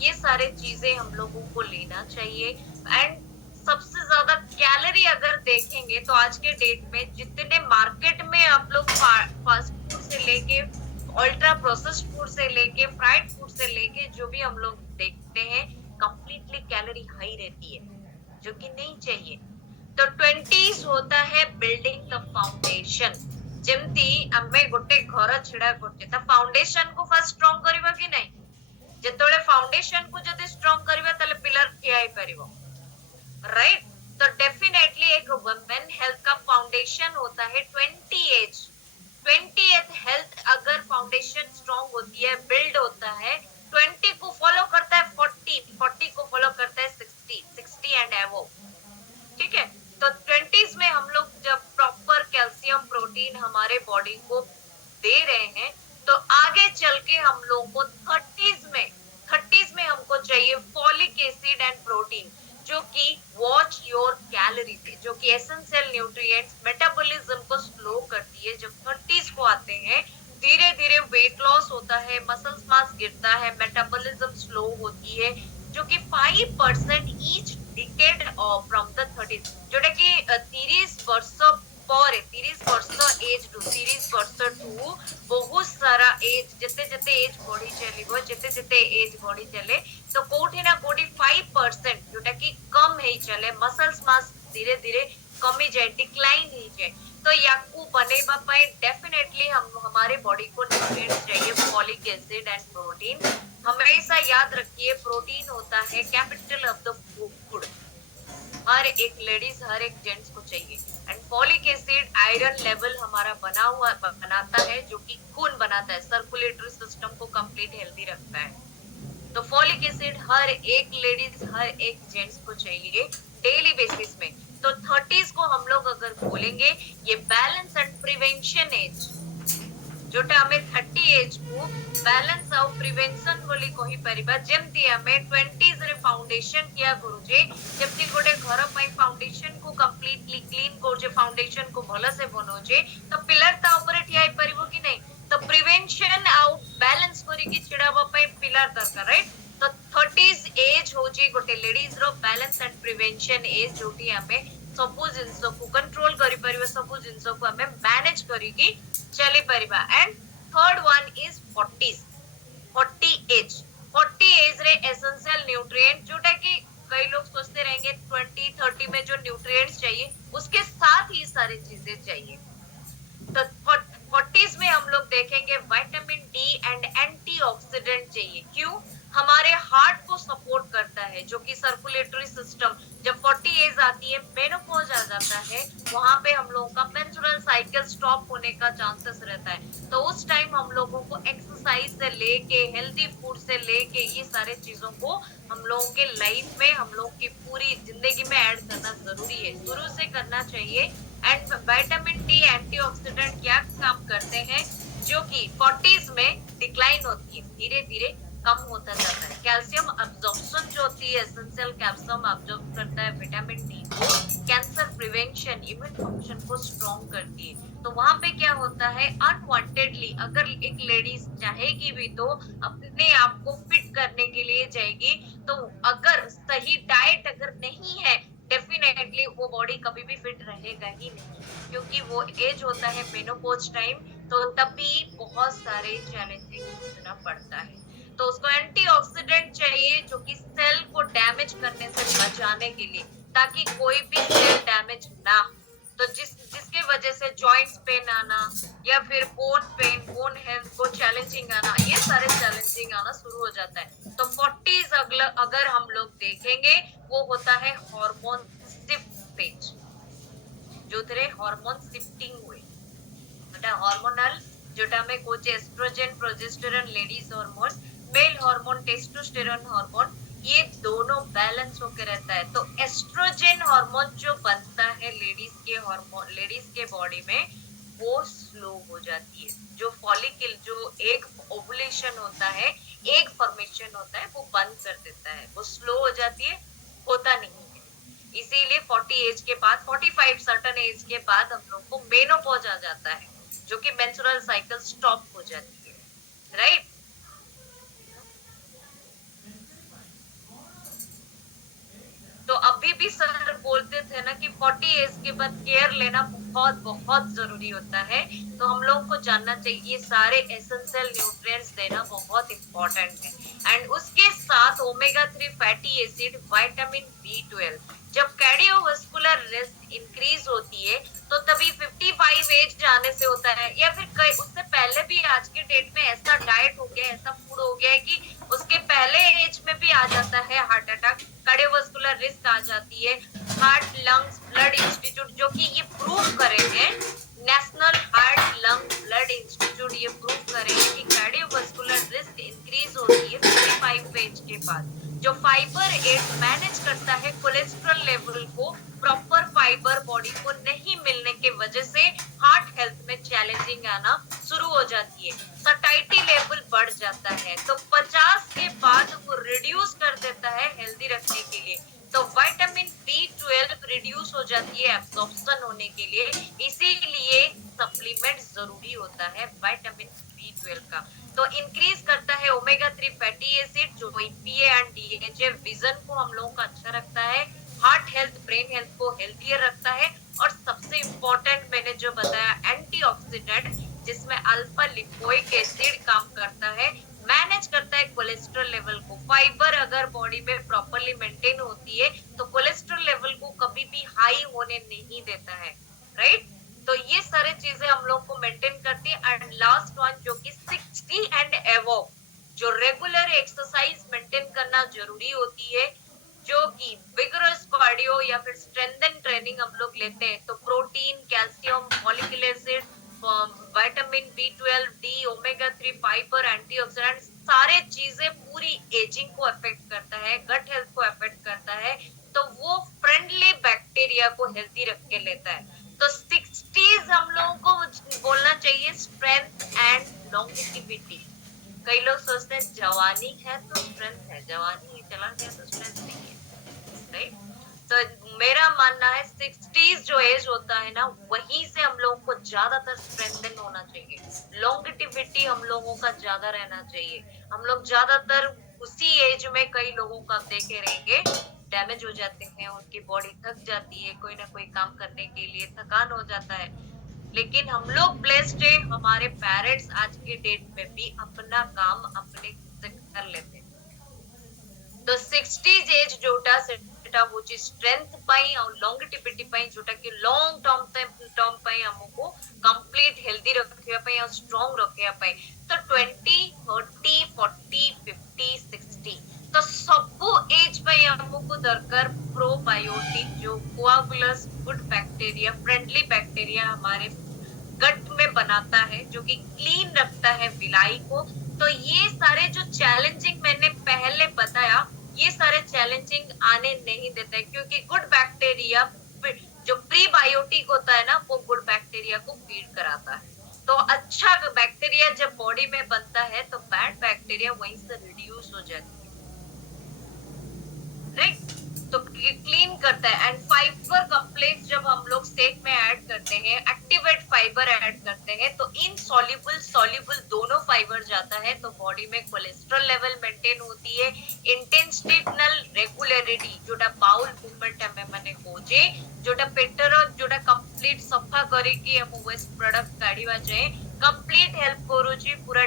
ये सारे चीजें हम लोगों को लेना चाहिए। एंड सबसे ज्यादा कैलोरी अगर देखेंगे तो आज के डेट में जितने मार्केट में आप लोग फास्ट फूड से लेके अल्ट्रा प्रोसेस्ड फूड से लेके फ्राइड फूड से लेके जो भी हम लोग देखते हैं, कंप्लीटली कैलोरी हाई रहती है, जो कि नहीं चाहिए। तो 20s होता है बिल्डिंग द फाउंडेशन। ଯେମିତି ଆମେ ଗୋଟେ ଘର ଛିଡା କରୁଛେ ତା ଫାଉଣ୍ଡେସନ କୁ ଫାର୍ଷ୍ଟ ଷ୍ଟ୍ରଙ୍ଗ କରିବା କି ନାଇଁ? ଯେତେବେଳେ फाउंडेशन को जब स्ट्रॉन्ग करिवा ताले पिलर ठिया ही परिबो, राइट? तो डेफिनेटली एक वुमेन हेल्थ का फाउंडेशन होता है 20 एज। 20th हेल्थ अगर फाउंडेशन स्ट्रॉन्ग होती है, बिल्ड होता है, 20 को फॉलो करता है 40, 40 को फॉलो करता है 60, 60 एंड अबव। ठीक है, तो 20s में हम लोग जब प्रॉपर कैल्शियम प्रोटीन हमारे बॉडी को दे रहे हैं, तो आगे चल के हम लोगों को 30s में हमको चाहिए फॉलिक एसिड एंड प्रोटीन, जो कि वॉच योर कैलोरीज है, जो कि एसेंशियल न्यूट्रिएंट्स मेटाबॉलिज्म को स्लो करती है। जब 30s को आते हैं, धीरे धीरे वेट लॉस होता है, मसल्स मास गिरता है, मेटाबॉलिज्म स्लो होती है, जो कि 5% each decade from the 30s, जोटा कि 30 वर्ष पर 30 वर्ष एज टू 30 वर्ष टू बहुत सारा एज जते जते एज बढ़ी चलिबो, जते जते एज बढ़ी चले तो कोठी ना कोठी 5% जोटा कि कम हे चले, मसल्स मास धीरे धीरे कमी जाए, डिक्लाइन ही जाए। तो याकू बनेबा पाए डेफिनेटली हम हमारे बॉडी को न्यूट्रिएंट्स चाहिए, फॉलिक एसिड एंड प्रोटीन। हमेशा याद रखिए प्रोटीन होता है कैपिटल ऑफ द फूड, हर एक लेडीज हर एक जेंट्स को चाहिए। And folic acid iron level हमारा बनाता है, जो कि खून बनाता है, सर्कुलेटरी सिस्टम को कंप्लीट हेल्दी रखता है। तो फॉलिक एसिड हर एक लेडीज हर एक जेंट्स को चाहिए डेली बेसिस में। तो 30s को हम लोग अगर बोलेंगे ये बैलेंस एंड प्रिवेंशन एज, जोटा हमें 30 एज को बैलेंस आउ प्रिवेंशन बोली कहि परिबा। जेमती हमें 20s रे फाउंडेशन किया करूजे, जेमती गोटे घर पई फाउंडेशन को कंप्लीटली क्लीन करूजे, फाउंडेशन को भलो से बनोजे, तो पिलर ता ऊपर ठिया ही परिबो कि नहीं? तो प्रिवेंशन आउ बैलेंस करी कि छिड़ाबा पई पिलर दरकार, राइट? तो 30s एज हो जे गोटे लेडीज रो बैलेंस एंड प्रिवेंशन एज, जोटी हमें सबु जिंस को कंट्रोल करि परिबा, सबु जिंस को हमें मैनेज करी कि चली परिबा। And third one is 40s, 40 एज। 40 एज रे एसेंशियल न्यूट्रिएंट, जोटा कि कई लोग सोचते रहेंगे 20-30 में जो न्यूट्रिएंट्स चाहिए उसके साथ ही सारी चीजें चाहिए। तो 40s में हम लोग देखेंगे विटामिन डी एंड एंटीऑक्सीडेंट चाहिए। क्यों? हमारे हार्ट को सपोर्ट करता है, जो कि सर्कुलेटरी सिस्टम, जब 40 एज आती है, मेनोपॉज आ जाता है, वहां पे हम लोगों का मेंस्ट्रुअल साइकिल स्टॉप होने का चांसेस रहता है। तो उस टाइम हम लोगों को एक्सरसाइज से लेके हेल्दी फूड से लेके ये सारे चीजों को हम लोगों के लाइफ में, हम लोग की पूरी जिंदगी में ऐड करना जरूरी है, शुरू से करना चाहिए। एंड विटामिन डी एंटीऑक्सीडेंट क्या काम करते हैं, जो कि 40s में डिक्लाइन होती है, धीरे धीरे कम होता जाता है। कैल्शियम अब्जॉर्प्शन जो होती है, एसेंशियल कैल्शियम अब्जॉर्ब करता है विटामिन डी को, कैंसर प्रिवेंशन, इम्यून फंक्शन को स्ट्रॉन्ग करती है। तो वहां पे क्या होता है, अनवांटेडली अगर एक लेडीज चाहेगी भी तो अपने आप को फिट करने के लिए जाएगी, तो अगर सही डाइट अगर नहीं है, डेफिनेटली वो बॉडी कभी भी फिट रहेगा ही नहीं, क्योंकि वो एज होता है मेनोपॉज टाइम, तो तभी बहुत सारे चैलेंजिंग सोचना पड़ता है। तो उसको एंटीऑक्सीडेंट चाहिए, जो कि सेल को डैमेज करने से बचाने के लिए, ताकि कोई भी सेल डैमेज ना हो। तो जिसके वजह से जॉइंट्स पेन आना या फिर बोन पेन, बोन हेल्थ को चैलेंजिंग आना, ये सारे चैलेंजिंग आना शुरू हो जाता है। तो 40s अगर हम लोग देखेंगे, वो होता है हार्मोन शिफ्ट स्टेज, जो तेरे हार्मोन शिफ्टिंग हुए, हार्मोनल, जोटा में कुछ estrogen progesterone ladies hormone, male hormone testosterone hormone, ये दोनों बैलेंस होकर रहता है। तो एस्ट्रोजन हार्मोन जो बनता है लेडीज के हार्मोन, लेडीज के बॉडी में, वो स्लो हो जाती है। जो फॉलिकल, जो एग ओवुलेशन होता है, एग फॉर्मेशन होता है, वो बंद कर देता है, वो स्लो हो जाती है, होता नहीं है। इसीलिए 40 एज के बाद, 45 सर्टन एज के बाद हम लोग को मेनोपॉज आ जाता है, जो कि मेंस्ट्रुअल साइकिल स्टॉप हो जाती है, राइट? भी सर बोलते थे ना कि 40 एज के बाद केयर लेना बहुत बहुत जरूरी होता है। तो हम लोग को जानना चाहिए सारे एसेंशियल न्यूट्रिएंट्स देना बहुत इंपॉर्टेंट है। एंड उसके साथ omega 3 fatty acid, vitamin B 12। जब कार्डियोवास्कुलर रिस्क इंक्रीज होती है तो तभी 55 एज जाने से होता है, या फिर कई उससे पहले भी आज के डेट में ऐसा डाइट हो गया, ऐसा फूड हो गया है कि उसके पहले एज में भी आ जाता है हार्ट अटैक, कार्डियोवास्कुलर रिस्क आ जाती है। हार्ट लंग्स ब्लड इंस्टीट्यूट जो कि ये प्रूव करे हैं, national heart lung blood institute ये प्रूव करे हैं कि कार्डियोवास्कुलर रिस्क इंक्रीज होती है 55 एज के बाद। जो फाइबर एड मैनेज करता है कोलेस्ट्रॉल लेवल को, प्रॉपर फाइबर बॉडी को नहीं मिलने के वजह से हार्ट हेल्थ में चैलेंजिंग आना शुरू हो जाती है, सटाइटी लेवल बढ़ जाता है। तो 50 के बाद वो रिड्यूस कर देता है हेल्दी रखने के लिए। तो विटामिन बी 12 रिड्यूस हो जाती है एब्जॉर्प्शन होने के लिए, इसीलिए सप्लीमेंट जरूरी होता है विटामिन बी 12 का। तो इंक्रीज करता है ओमेगा 3 फैटी एसिड जो EPA एंड DHA, विजन को हम लोगों का अच्छा रखता है, हार्ट हेल्थ ब्रेन हेल्थ को हेल्थियर रखता है, और सबसे इम्पोर्टेंट मैंने जो बताया एंटीऑक्सीडेंट, जिसमें अल्फा लिपोइक एसिड काम करता है, मैनेज करता है कोलेस्ट्रॉल लेवल को। फाइबर अगर बॉडी में प्रॉपरली मेंटेन होती है तो कोलेस्ट्रॉल लेवल को कभी भी हाई होने नहीं देता है, राइट। तो ये सारे चीजें हम लोग को मेंटेन करती है। एंड लास्ट वन जो कि 60 एंड एवोव, जो रेगुलर एक्सरसाइज मेंटेन करना जरूरी होती है, जो कि विगरस कार्डियो या फिर स्ट्रेंथन ट्रेनिंग हम लोग लेते हैं, तो protein, calcium, folic acid, vitamin B 12, D, omega 3, fibre, antioxidant, सारे चीजें पूरी एजिंग को अफेक्ट करता है, गट हेल्थ को अफेक्ट करता है। तो वो फ्रेंडली बैक्टीरिया को हेल्दी रख के लेता है। तो 60s हम लोगों को बोलना चाहिए स्ट्रेंथ एंड लॉन्गेटिविटी। कई लोग सोचते हैं जवानी है तो स्ट्रेंथ है, जवानी चला गया तो स्ट्रेंथ नहीं है, राइट। तो मेरा मानना है 60s जो एज होता है ना, वहीं से हम लोगों को ज्यादातर स्ट्रेंथन होना चाहिए, लॉन्गेटिविटी हम लोगों का ज्यादा रहना चाहिए। हम लोग ज्यादातर उसी एज में कई लोगों का देखे रहेंगे डैमेज हो जाते हैं, उनकी बॉडी थक जाती है, कोई ना कोई काम करने के लिए थकान हो जाता है। लेकिन हम लोग ब्लेस्ड है, हमारे पेरेंट्स आज के डेट में भी अपना काम अपने से कर लेते हैं। तो 60s एज जोटा सेटा होची स्ट्रेंथ पाई और लॉन्गेटिविटी पाई, जोटा कि लॉन्ग टर्म पाई हमको कंप्लीट हेल्दी रखिया पाई और स्ट्रांग रखिया पाई। तो 20, 30, 40, 50, 60 तो सबो एज पाई हमको दरकार प्रोबायोटिक, जो कोआगुलस गुड बैक्टीरिया, फ्रेंडली बैक्टीरिया हमारे गट में बनाता है, जो कि क्लीन रखता है विलाई को। तो ये सारे जो चैलेंजिंग मैंने पहले बताया, ये सारे चैलेंजिंग आने नहीं देता है, क्योंकि गुड बैक्टीरिया जो प्रीबायोटिक होता है ना, वो गुड बैक्टीरिया को फीड कराता है। तो अच्छा बैक्टीरिया जब बॉडी में बनता है तो बैड बैक्टीरिया वहीं से रिड्यूस हो जाती है, राइट। तो क्लीन करता है। एंड फाइबर कॉम्प्लेक्स जब हम लोग शेक में ऐड करते हैं, एक्टिवेट फाइबर ऐड करते हैं, तो इनसॉल्युबल सॉल्युबल दोनों फाइबर जाता है, तो बॉडी में कोलेस्ट्रॉल लेवल मेंटेन होती है। इंटेस्टिनल रेगुलरिटी जोटा बाउल मूवमेंट हमें माने कोजे, जोटा पेटर जोटा कंप्लीट सफा करी कि हम वेस्ट प्रोडक्ट काढिवा जाए, कंप्लीट हेल्प करूची पूरा